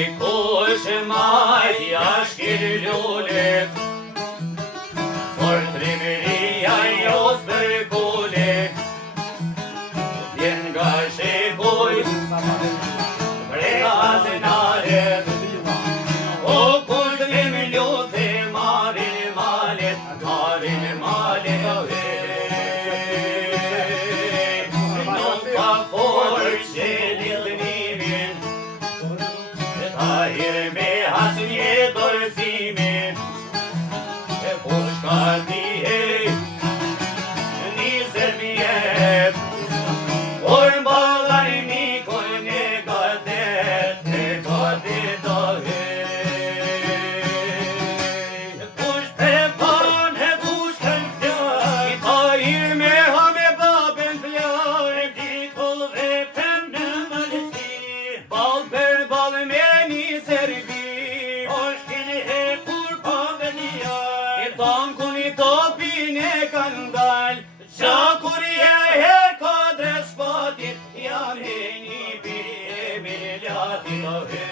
dikush majtja shkirlullet, por trimëria jos për kullet, vjen nga shekuj, breka të nalet, o kush dhe më luthe marin malet, nuk ka forë që lidhnimin, tahir me hasnje dorëzimin, kur shka dihe, nisër vjet, kur mbalaj mikon e gadet ahe. Kush pepan e kush kën fjall, i tahir me ha me babën fjall, dikull dhe pëm në mëllësi, bal për bal me nisër vjet, kush kini he kur pavënia, i tankun i topin e kanë dal, gjakur i her ka drespatit, jam heni bire miljatit ahe.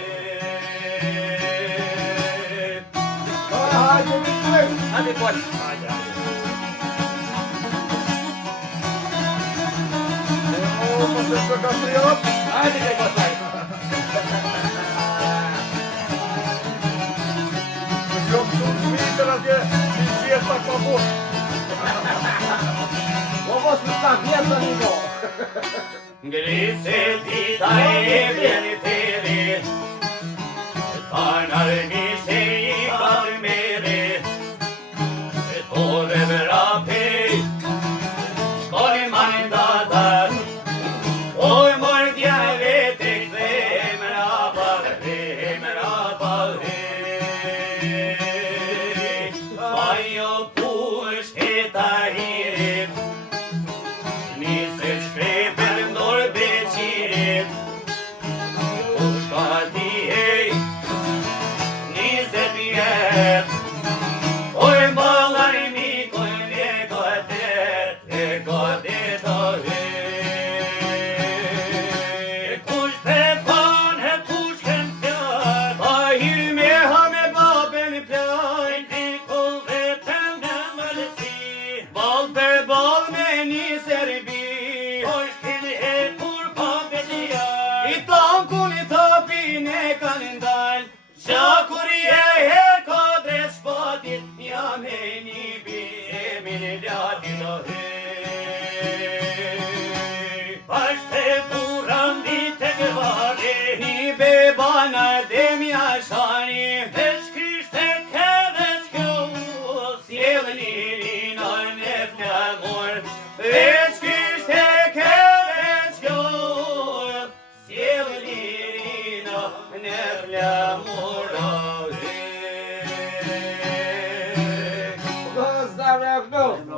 Hadi koç. Hadi be koçlar. Yok sunt minter atje, zjetë pak pa bosh. Po mos më ka vjetë një do. Ngrise dita e